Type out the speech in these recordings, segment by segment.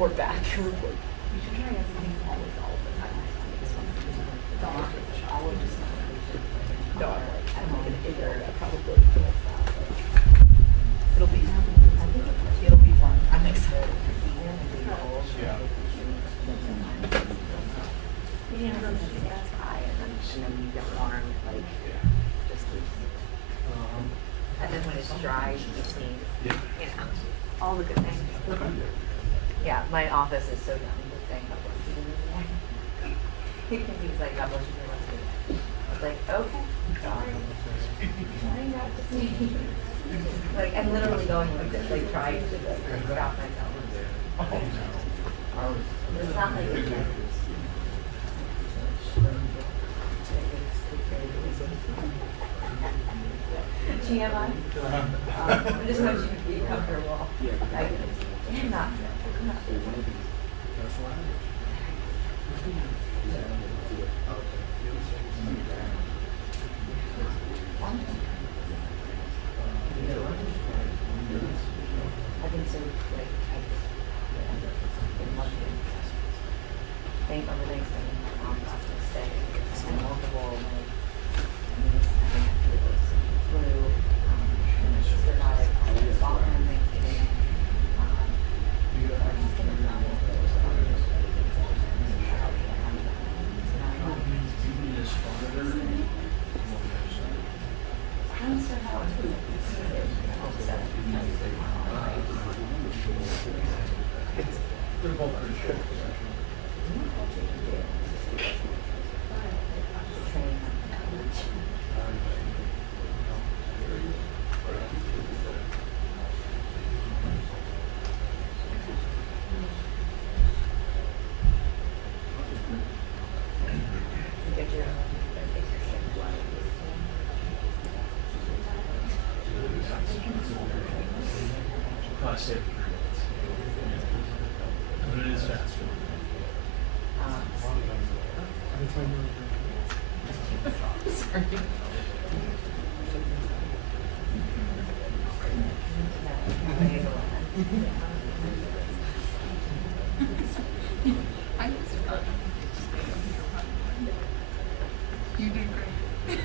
report back. You should try everything always all the time. It's all artificial. I would just No, I'm like, I don't know, gonna figure it out. probably It'll be, I think it'll be fun. I'm excited. Yeah. you know, that's high, and then you get warm, like, just and then when it's dry, you sneeze. Yeah. You know, all the good things. Yeah, my office is so done with saying God bless you. He's like, God bless you, God bless you. I was like, okay, sorry. Trying not to sneeze. Like, I'm literally going like this, like trying to like, stop myself. It's not like it's like, GMI? I just want you to be comfortable. Like, I'm not. I've been so like think over Thanksgiving my mom got to stay and multiple like I think it was flu, and my sister got it following Thanksgiving. I just didn't know if there was other Say it. But it is fast. Sorry. You did great.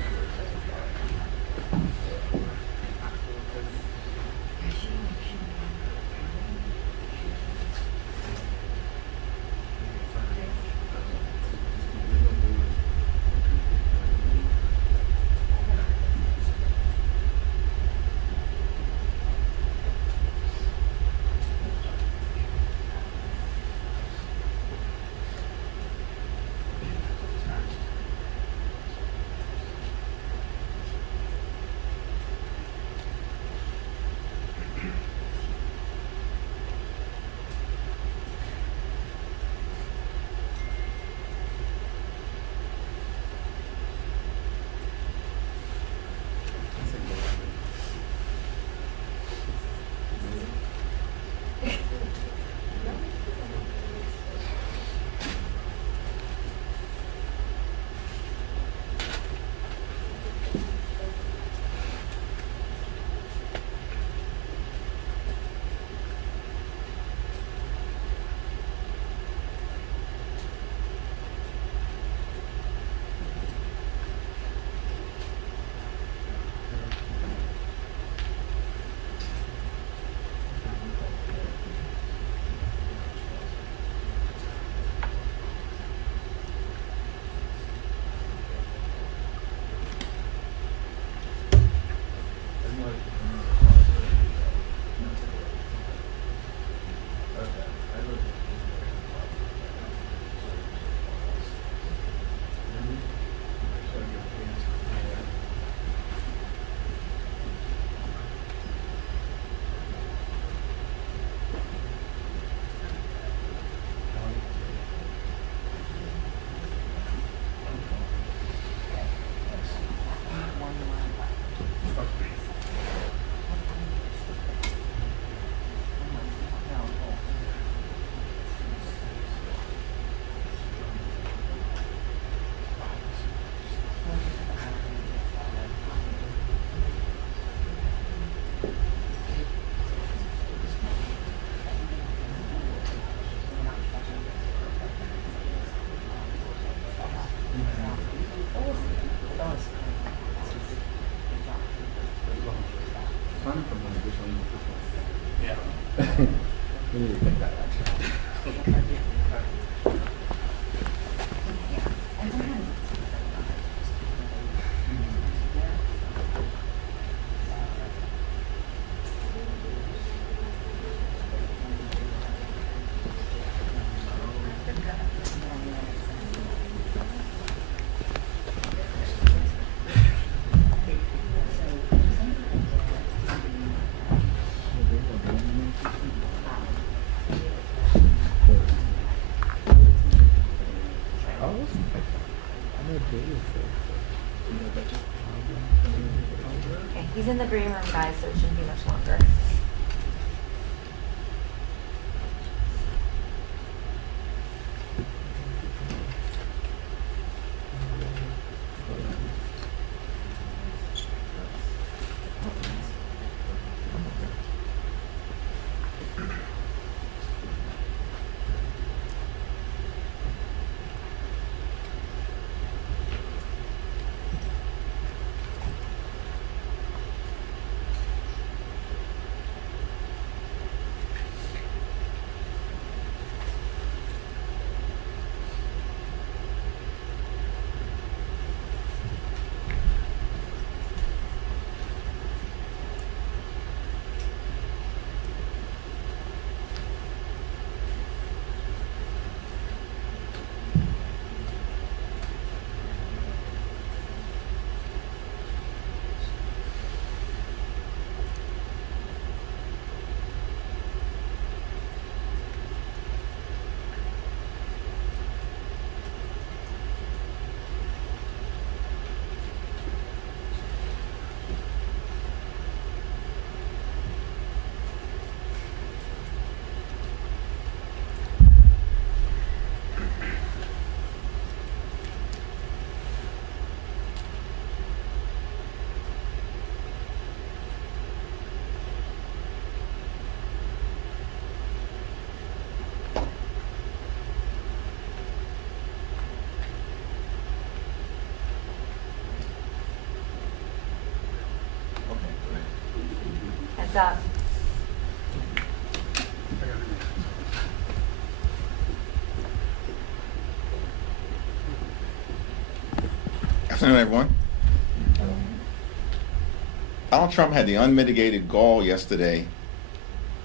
Yeah. We need to take that action. And sometimes. Oh, I'm not doing it. Okay, he's in the green room, guys, so it shouldn't be much longer. Heads up. Afternoon, everyone. Donald Trump had the unmitigated gall yesterday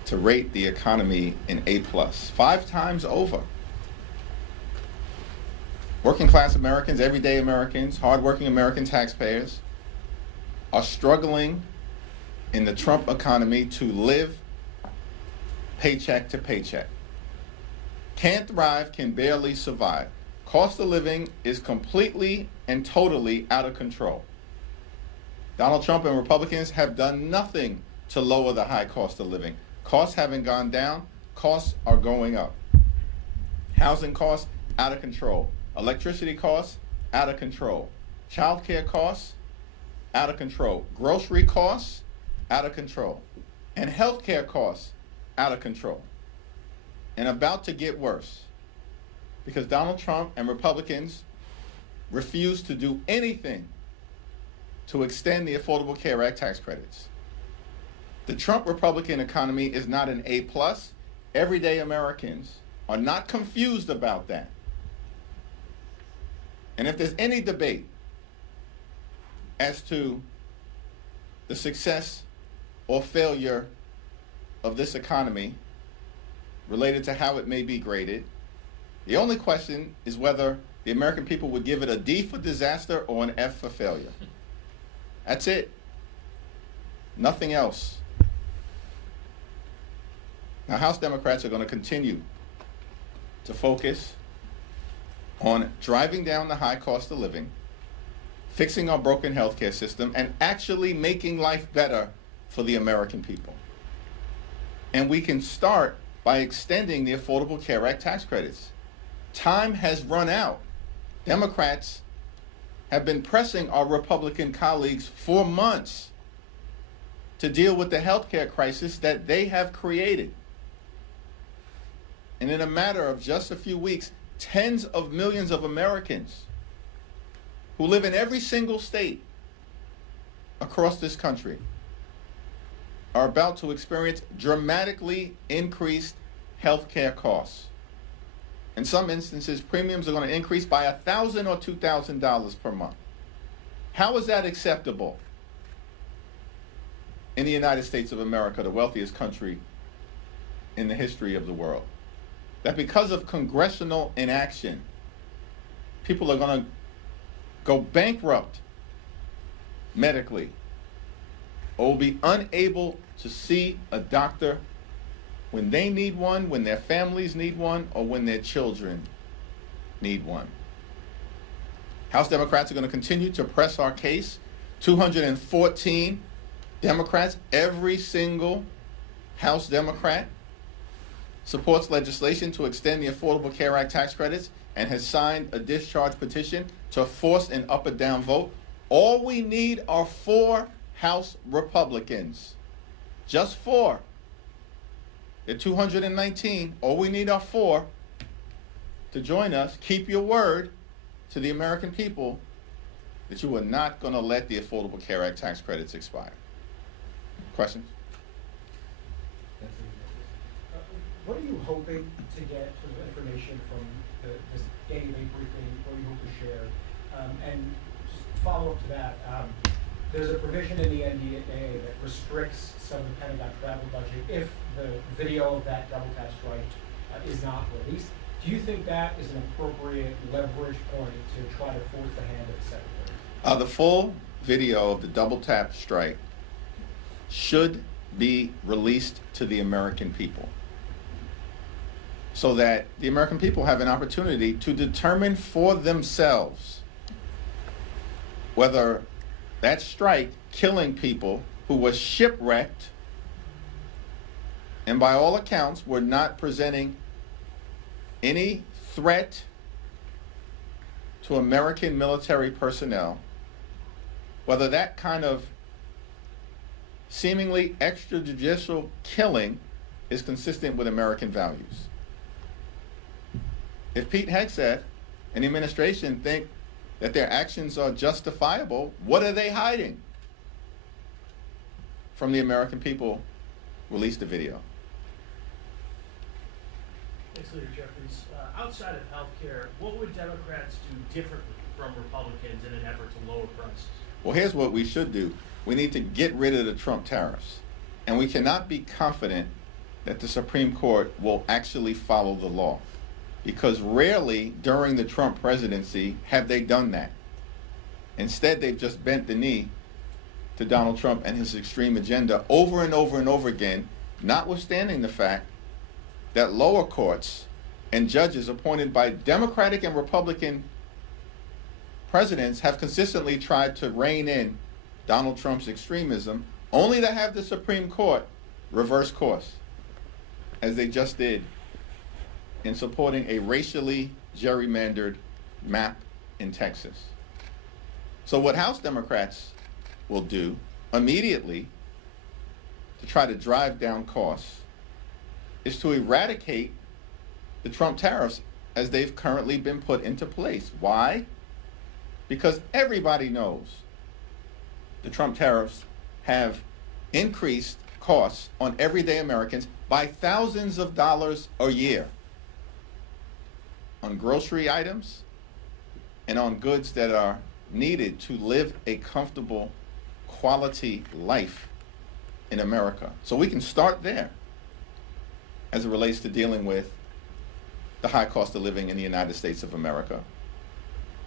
to rate the economy an A+, 5 times over. Working class Americans, everyday Americans, hardworking American taxpayers are struggling in the Trump economy to live paycheck to paycheck. Can't thrive, can barely survive. Cost of living is completely and totally out of control. Donald Trump and Republicans have done nothing to lower the high cost of living. Costs haven't gone down, costs are going up. Housing costs, out of control. Electricity costs, out of control. Child care costs, out of control. Grocery costs, out of control. And health care costs, out of control. And about to get worse, because Donald Trump and Republicans refuse to do anything to extend the Affordable Care Act tax credits. The Trump Republican economy is not an A+. Everyday Americans are not confused about that. And if there's any debate as to the success or failure of this economy related to how it may be graded, the only question is whether the American people would give it a D for disaster or an F for failure. That's it. Nothing else. Now, House Democrats are going to continue to focus on driving down the high cost of living, fixing our broken healthcare system, and actually making life better for the American people. And we can start by extending the Affordable Care Act tax credits. Time has run out. Democrats have been pressing our Republican colleagues for months to deal with the healthcare crisis that they have created. And in a matter of just a few weeks, tens of millions of Americans who live in every single state across this country are about to experience dramatically increased health care costs. In some instances, premiums are going to increase by $1,000 or $2,000 per month. How is that acceptable in the United States of America, the wealthiest country in the history of the world? That because of congressional inaction, people are going to go bankrupt medically, or will be unable to see a doctor when they need one, when their families need one, or when their children need one. House Democrats are going to continue to press our case. 214 Democrats, every single House Democrat, supports legislation to extend the Affordable Care Act tax credits and has signed a discharge petition to force an up or down vote. All we need are 4 House Republicans. Just 4. There are 219. All we need are 4 to join us. Keep your word to the American people that you are not going to let the Affordable Care Act tax credits expire. Questions? What are you hoping to get sort of information from this daily briefing? What do you hope to share? And just follow up to that, there's a provision in the NDAA that restricts some of the Pentagon travel budget if the video of that double tap strike is not released. Do you think that is an appropriate leverage point to try to force the hand of the Secretary? The full video of the double tap strike should be released to the American people, so that the American people have an opportunity to determine for themselves whether that strike killing people who were shipwrecked and by all accounts were not presenting any threat to American military personnel, whether that kind of seemingly extrajudicial killing is consistent with American values. If Pete Hegseth and the administration think that their actions are justifiable, what are they hiding from the American people? Release the video. Thanks, Leader Jeffries. Outside of healthcare, what would Democrats do differently from Republicans in an effort to lower prices? Well, here's what we should do. We need to get rid of the Trump tariffs. And we cannot be confident that the Supreme Court will actually follow the law, because rarely during the Trump presidency have they done that. Instead, they've just bent the knee to Donald Trump and his extreme agenda over and over and over again, notwithstanding the fact that lower courts and judges appointed by Democratic and Republican presidents have consistently tried to rein in Donald Trump's extremism, only to have the Supreme Court reverse course, as they just did in supporting a racially gerrymandered map in Texas. So what House Democrats will do immediately to try to drive down costs is to eradicate the Trump tariffs as they've currently been put into place. Why? Because everybody knows the Trump tariffs have increased costs on everyday Americans by thousands of dollars a year, on grocery items and on goods that are needed to live a comfortable, quality life in America. So we can start there as it relates to dealing with the high cost of living in the United States of America.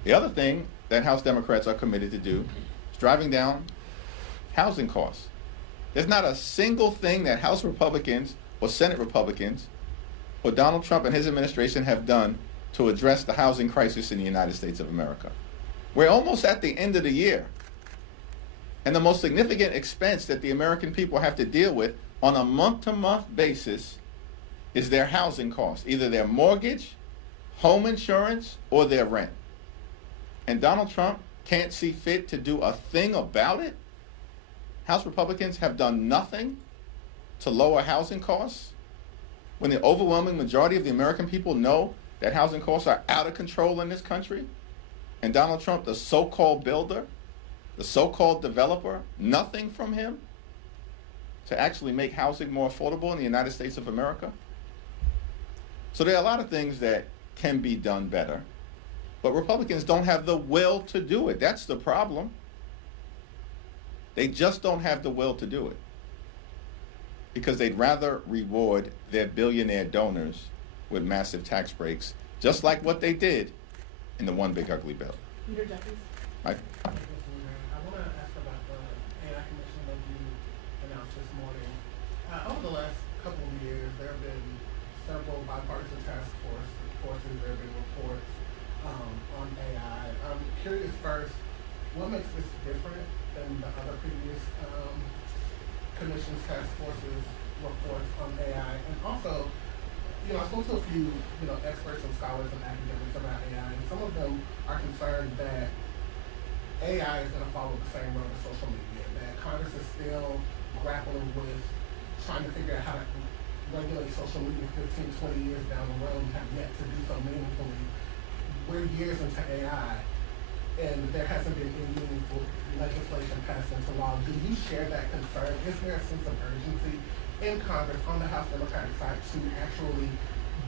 The other thing that House Democrats are committed to do is driving down housing costs. There's not a single thing that House Republicans or Senate Republicans or Donald Trump and his administration have done to address the housing crisis in the United States of America. We're almost at the end of the year, and the most significant expense that the American people have to deal with on a month-to-month basis is their housing costs, either their mortgage, home insurance, or their rent. And Donald Trump can't see fit to do a thing about it? House Republicans have done nothing to lower housing costs when the overwhelming majority of the American people know that housing costs are out of control in this country? And Donald Trump, the so-called builder, the so-called developer, nothing from him? to actually make housing more affordable in the United States of America? So there are a lot of things that can be done better, but Republicans don't have the will to do it. That's the problem. They just don't have the will to do it because they'd rather reward their billionaire donors with massive tax breaks, just like what they did in the One Big Ugly Bill. Leader Jeffries. Right? I want to ask about the AI commission that you announced this morning. Over the last couple of years, there have been several bipartisan task forces. There have been reports on AI. I'm curious first, what makes this different than the other previous commission's task forces reports on AI? And also, I spoke to a few, experts and scholars and academics about AI, and some of them are concerned that AI is going to follow the same road as social media, that Congress is still grappling with trying to figure out how to regulate social media 15, 20 years down the road and have yet to do so meaningfully. We're years into AI, and there hasn't been any meaningful legislation passed into law. Do you share that concern? Is there a sense of urgency in Congress on the House Democratic side to actually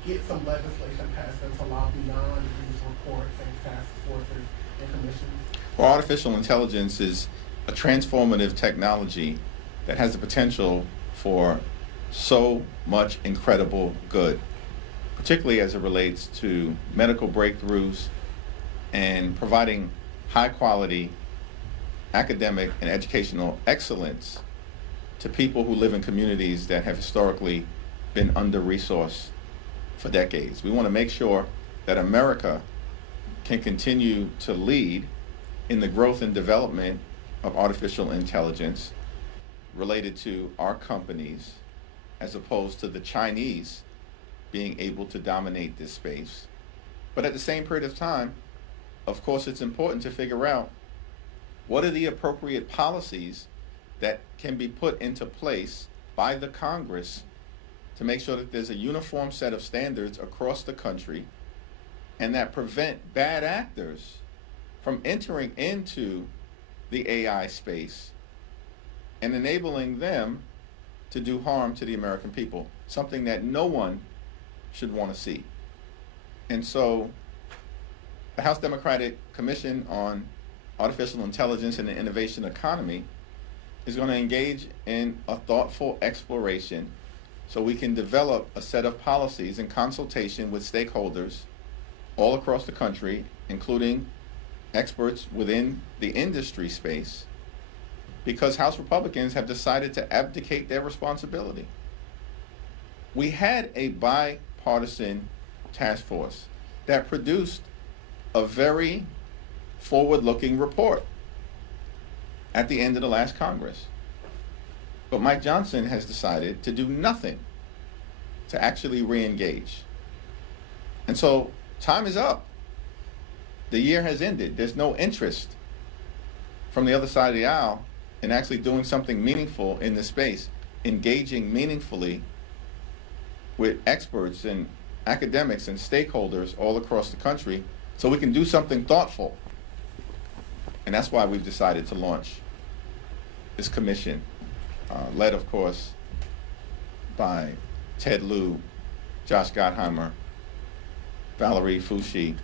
get some legislation passed into law beyond these reports and task forces and commissions? Well, artificial intelligence is a transformative technology that has the potential for so much incredible good, particularly as it relates to medical breakthroughs and providing high quality academic and educational excellence to people who live in communities that have historically been under-resourced for decades. We want to make sure that America can continue to lead in the growth and development of artificial intelligence related to our companies, as opposed to the Chinese being able to dominate this space. But at the same period of time, of course, it's important to figure out what are the appropriate policies that can be put into place by the Congress to make sure that there's a uniform set of standards across the country and that prevent bad actors from entering into the AI space and enabling them to do harm to the American people, something that no one should want to see. And so the House Democratic Commission on Artificial Intelligence and the Innovation Economy is going to engage in a thoughtful exploration so we can develop a set of policies in consultation with stakeholders all across the country, including experts within the industry space, because House Republicans have decided to abdicate their responsibility. We had a bipartisan task force that produced a very forward-looking report at the end of the last Congress. But Mike Johnson has decided to do nothing to actually re-engage. And so time is up. The year has ended. There's no interest from the other side of the aisle in actually doing something meaningful in this space, engaging meaningfully with experts and academics and stakeholders all across the country so we can do something thoughtful. And that's why we've decided to launch this commission, led, of course, by Ted Lieu, Josh Gottheimer, Valerie Foushee,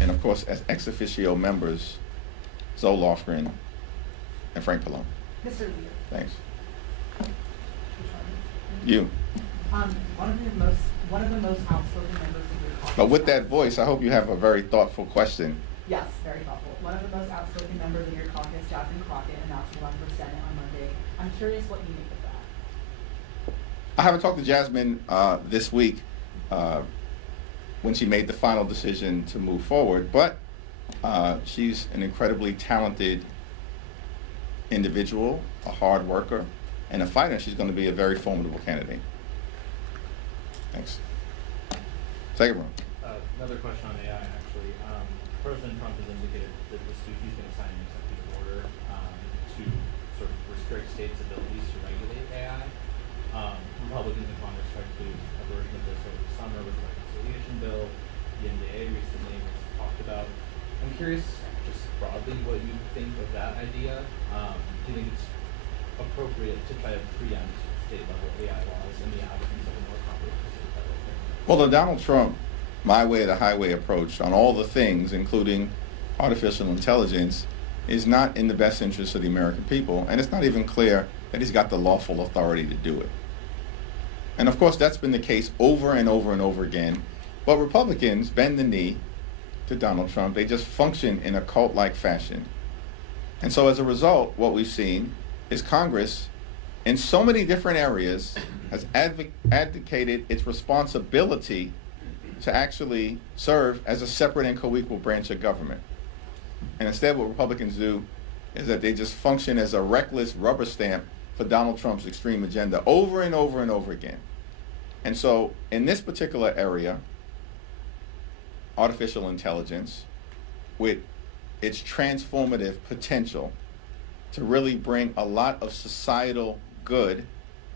and of course, as ex officio members, Zoe Lofgren and Frank Pallone. Mr. Leader. Thanks. You. One of the most outspoken members of your caucus. But with that voice, I hope you have a very thoughtful question. Yes, very thoughtful. One of the most outspoken members of your caucus, Jasmine Crockett, announced to run for Senate on Monday. I'm curious what you make of that. I haven't talked to Jasmine this week when she made the final decision to move forward, but she's an incredibly talented individual, a hard worker, and a fighter. She's going to be a very formidable candidate. Thanks. Second room. Another question on AI, actually. President Trump has indicated that this week he's going to sign an executive order to sort of restrict states' abilities to regulate AI. Republicans in Congress tried to do a version of this over the summer with the reconciliation bill. The NDAA recently was talked about. I'm curious, just broadly, what you think of that idea. Do you think it's appropriate to try to preempt state-level AI laws in the absence of a more comprehensive federal framework? Well, the Donald Trump my way or the highway approach on all the things, including artificial intelligence, is not in the best interest of the American people, and it's not even clear that he's got the lawful authority to do it. And of course, that's been the case over and over and over again. But Republicans bend the knee to Donald Trump. They just function in a cult-like fashion. And so as a result, what we've seen is Congress, in so many different areas, has advocated its responsibility to actually serve as a separate and co-equal branch of government. And instead, what Republicans do is that they just function as a reckless rubber stamp for Donald Trump's extreme agenda over and over and over again. And so in this particular area, artificial intelligence, with its transformative potential to really bring a lot of societal good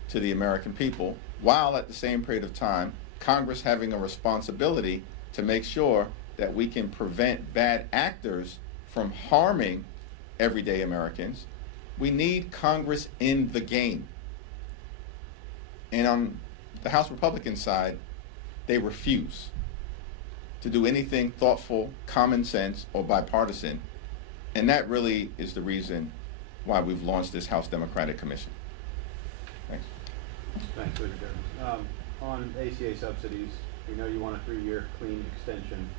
to the American people, while at the same period of time, Congress having a responsibility to make sure that we can prevent bad actors from harming everyday Americans, we need Congress in the game. And on the House Republican side, they refuse to do anything thoughtful, common sense, or bipartisan. And that really is the reason why we've launched this House Democratic Commission. Thanks. Thanks, Leader Jeffries. On ACA subsidies, we know you want a 3-year clean extension,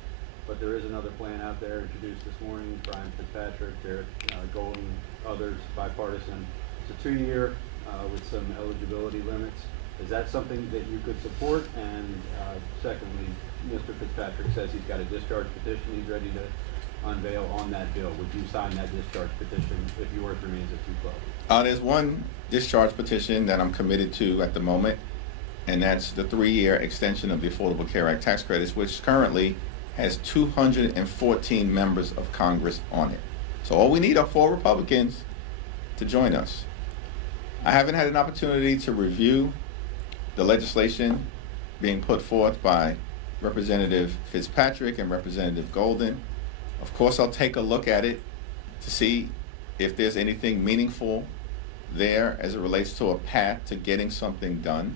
but there is another plan out there introduced this morning. Brian Fitzpatrick, Derek Golden, others, bipartisan. It's a 2-year with some eligibility limits. Is that something that you could support? And secondly, Mr. Fitzpatrick says he's got a discharge petition he's ready to unveil on that bill. Would you sign that discharge petition if yours remains at 212? There's one discharge petition that I'm committed to at the moment, and that's the 3-year extension of the Affordable Care Act tax credits, which currently has 214 members of Congress on it. So all we need are 4 Republicans to join us. I haven't had an opportunity to review the legislation being put forth by Representative Fitzpatrick and Representative Golden. Of course, I'll take a look at it to see if there's anything meaningful there as it relates to a path to getting something done.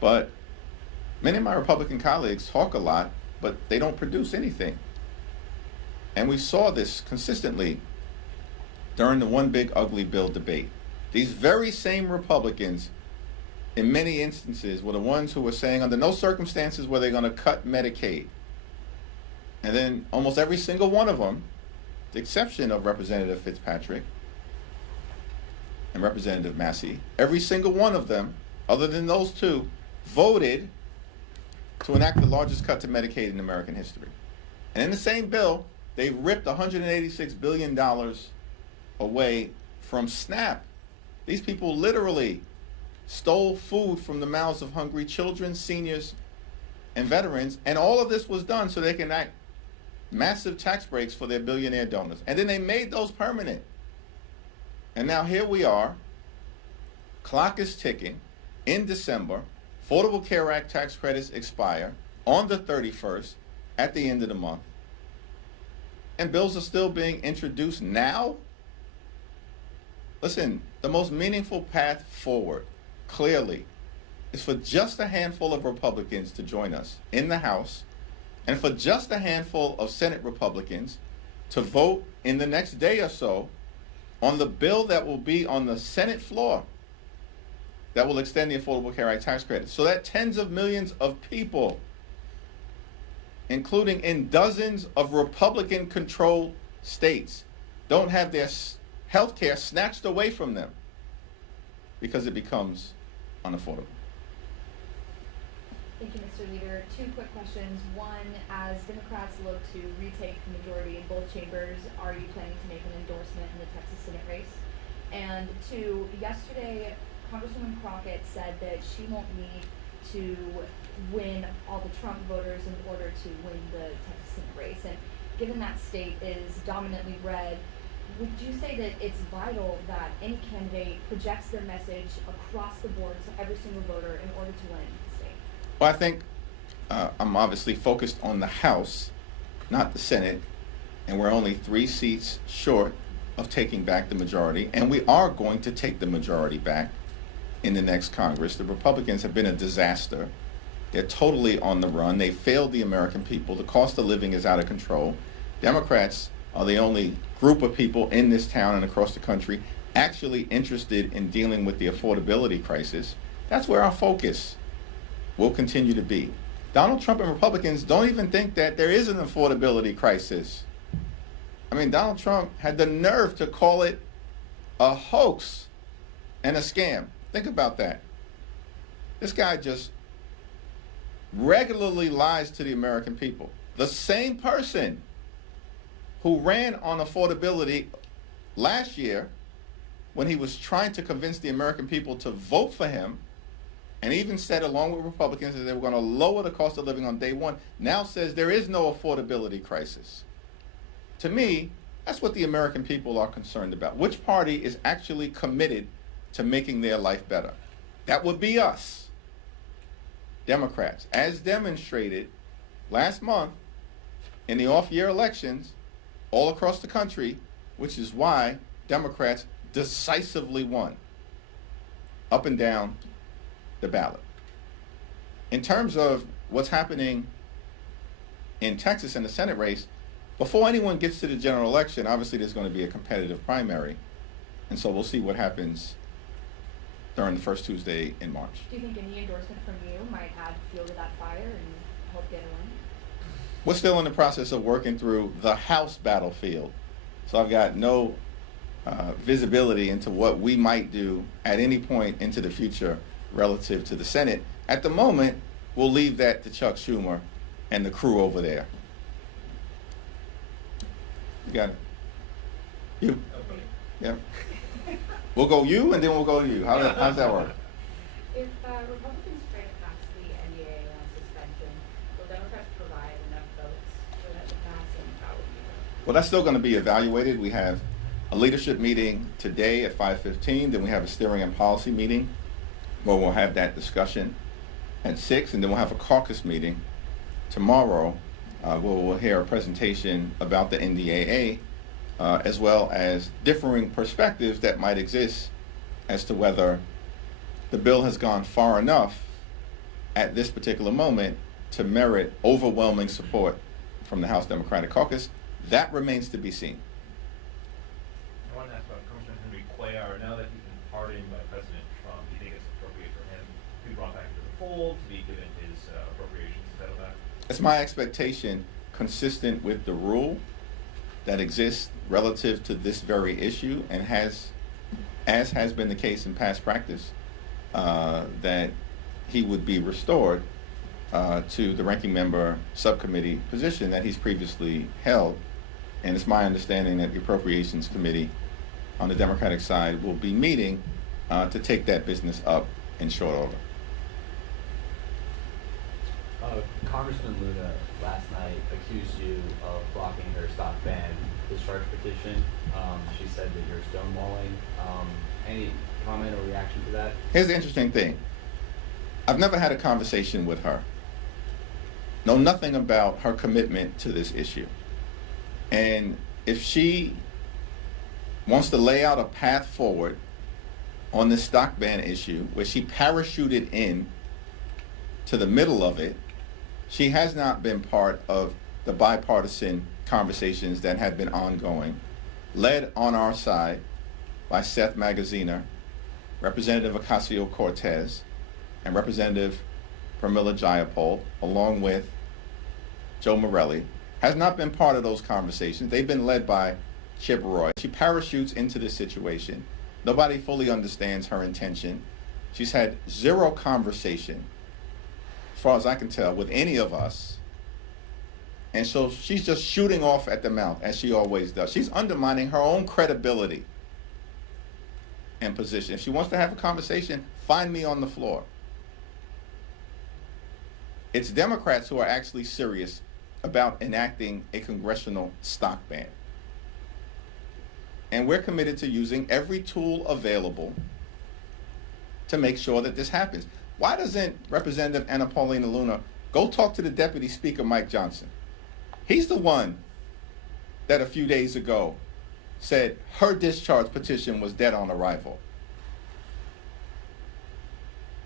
But many of my Republican colleagues talk a lot, but they don't produce anything. And we saw this consistently during the One Big Ugly Bill debate. These very same Republicans, in many instances, were the ones who were saying under no circumstances were they going to cut Medicaid. And then almost every single one of them, with the exception of Representative Fitzpatrick and Representative Massey, every single one of them, other than those two, voted to enact the largest cut to Medicaid in American history. And in the same bill, they ripped $186 billion away from SNAP. These people literally stole food from the mouths of hungry children, seniors, and veterans, and all of this was done so they can enact massive tax breaks for their billionaire donors. And then they made those permanent. And now here we are, clock is ticking, in December, Affordable Care Act tax credits expire on the 31st at the end of the month, and bills are still being introduced now? Listen, the most meaningful path forward, clearly, is for just a handful of Republicans to join us in the House, and for just a handful of Senate Republicans to vote in the next day or so on the bill that will be on the Senate floor that will extend the Affordable Care Act tax credit, so that tens of millions of people, including in dozens of Republican-controlled states, don't have their health care snatched away from them because it becomes unaffordable. Thank you, Mr. Leader. 2 quick questions. One, as Democrats look to retake the majority in both chambers, are you planning to make an endorsement in the Texas Senate race? And 2, yesterday, Congresswoman Crockett said that she won't need to win all the Trump voters in order to win the Texas Senate race. And given that state is dominantly red, would you say that it's vital that any candidate projects their message across the board to every single voter in order to win the state? Well, I think I'm obviously focused on the House, not the Senate, and we're only 3 seats short of taking back the majority, and we are going to take the majority back in the next Congress. The Republicans have been a disaster. They're totally on the run. They failed the American people. The cost of living is out of control. Democrats are the only group of people in this town and across the country actually interested in dealing with the affordability crisis. That's where our focus will continue to be. Donald Trump and Republicans don't even think that there is an affordability crisis. I mean, Donald Trump had the nerve to call it a hoax and a scam. Think about that. This guy just regularly lies to the American people. The same person who ran on affordability last year when he was trying to convince the American people to vote for him, and even said along with Republicans that they were going to lower the cost of living on day one, now says there is no affordability crisis. To me, that's what the American people are concerned about. Which party is actually committed to making their life better? That would be us, Democrats, as demonstrated last month in the off-year elections all across the country, which is why Democrats decisively won up and down the ballot. In terms of what's happening in Texas in the Senate race, before anyone gets to the general election, obviously there's going to be a competitive primary. And so we'll see what happens during the first Tuesday in March. Do you think any endorsement from you might add fuel to that fire and help get it on? We're still in the process of working through the House battlefield. So I've got no visibility into what we might do at any point into the future relative to the Senate. At the moment, we'll leave that to Chuck Schumer and the crew over there. You got it? You? Yeah. We'll go you, and then we'll go to you. How does that work? If Republicans try to pass the NDAA on suspension, will Democrats provide enough votes for that to pass, and how would you vote? Well, that's still going to be evaluated. We have a leadership meeting today at 5:15. Then we have a steering and policy meeting where we'll have that discussion at 6. And then we'll have a caucus meeting tomorrow where we'll hear a presentation about the NDAA as well as differing perspectives that might exist as to whether the bill has gone far enough at this particular moment to merit overwhelming support from the House Democratic Caucus. That remains to be seen. I want to ask about Congressman Henry Cuellar. Now that he's been pardoned by President Trump, do you think it's appropriate for him to be brought back into the fold, to be given his appropriations to settle that? It's my expectation, consistent with the rule that exists relative to this very issue, and as has been the case in past practice, that he would be restored to the ranking member subcommittee position that he's previously held. And it's my understanding that the Appropriations Committee on the Democratic side will be meeting to take that business up in short order. Congressman Luna last night accused you of blocking her stock ban discharge petition. She said that you're stonewalling. Any comment or reaction to that? Here's the interesting thing. I've never had a conversation with her. Know nothing about her commitment to this issue. And if she wants to lay out a path forward on this stock ban issue, where she parachuted in to the middle of it, she has not been part of the bipartisan conversations that have been ongoing, led on our side by Seth Magaziner, Representative Ocasio-Cortez, and Representative Pramila Jayapal, along with Joe Morelli, has not been part of those conversations. They've been led by Chip Roy. She parachutes into this situation. Nobody fully understands her intention. She's had zero conversation, as far as I can tell, with any of us. And so she's just shooting off at the mouth, as she always does. She's undermining her own credibility and position. If she wants to have a conversation, find me on the floor. It's Democrats who are actually serious about enacting a congressional stock ban. And we're committed to using every tool available to make sure that this happens. Why doesn't Representative Anna Paulina Luna go talk to the Deputy Speaker, Mike Johnson? He's the one that a few days ago said her discharge petition was dead on arrival.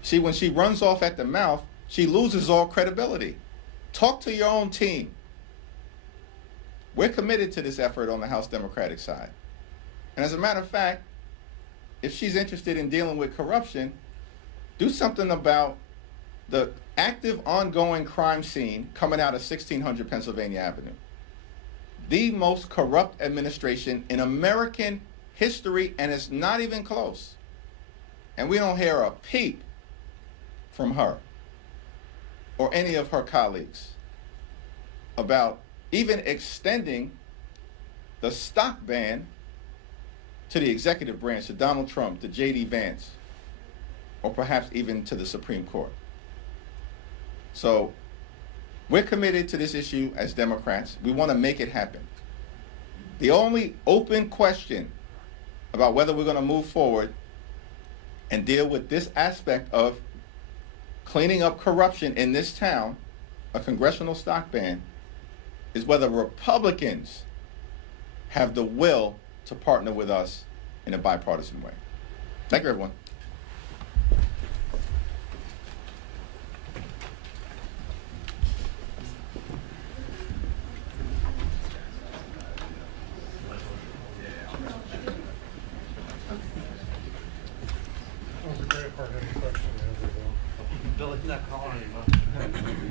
See, when she runs off at the mouth, she loses all credibility. Talk to your own team. We're committed to this effort on the House Democratic side. And as a matter of fact, if she's interested in dealing with corruption, do something about the active ongoing crime scene coming out of 1600 Pennsylvania Avenue. The most corrupt administration in American history, and it's not even close. And we don't hear a peep from her or any of her colleagues about even extending the stock ban to the executive branch, to Donald Trump, to J.D. Vance, or perhaps even to the Supreme Court. So we're committed to this issue as Democrats. We want to make it happen. The only open question about whether we're going to move forward and deal with this aspect of cleaning up corruption in this town, a congressional stock ban, is whether Republicans have the will to partner with us in a bipartisan way. Thank you, everyone.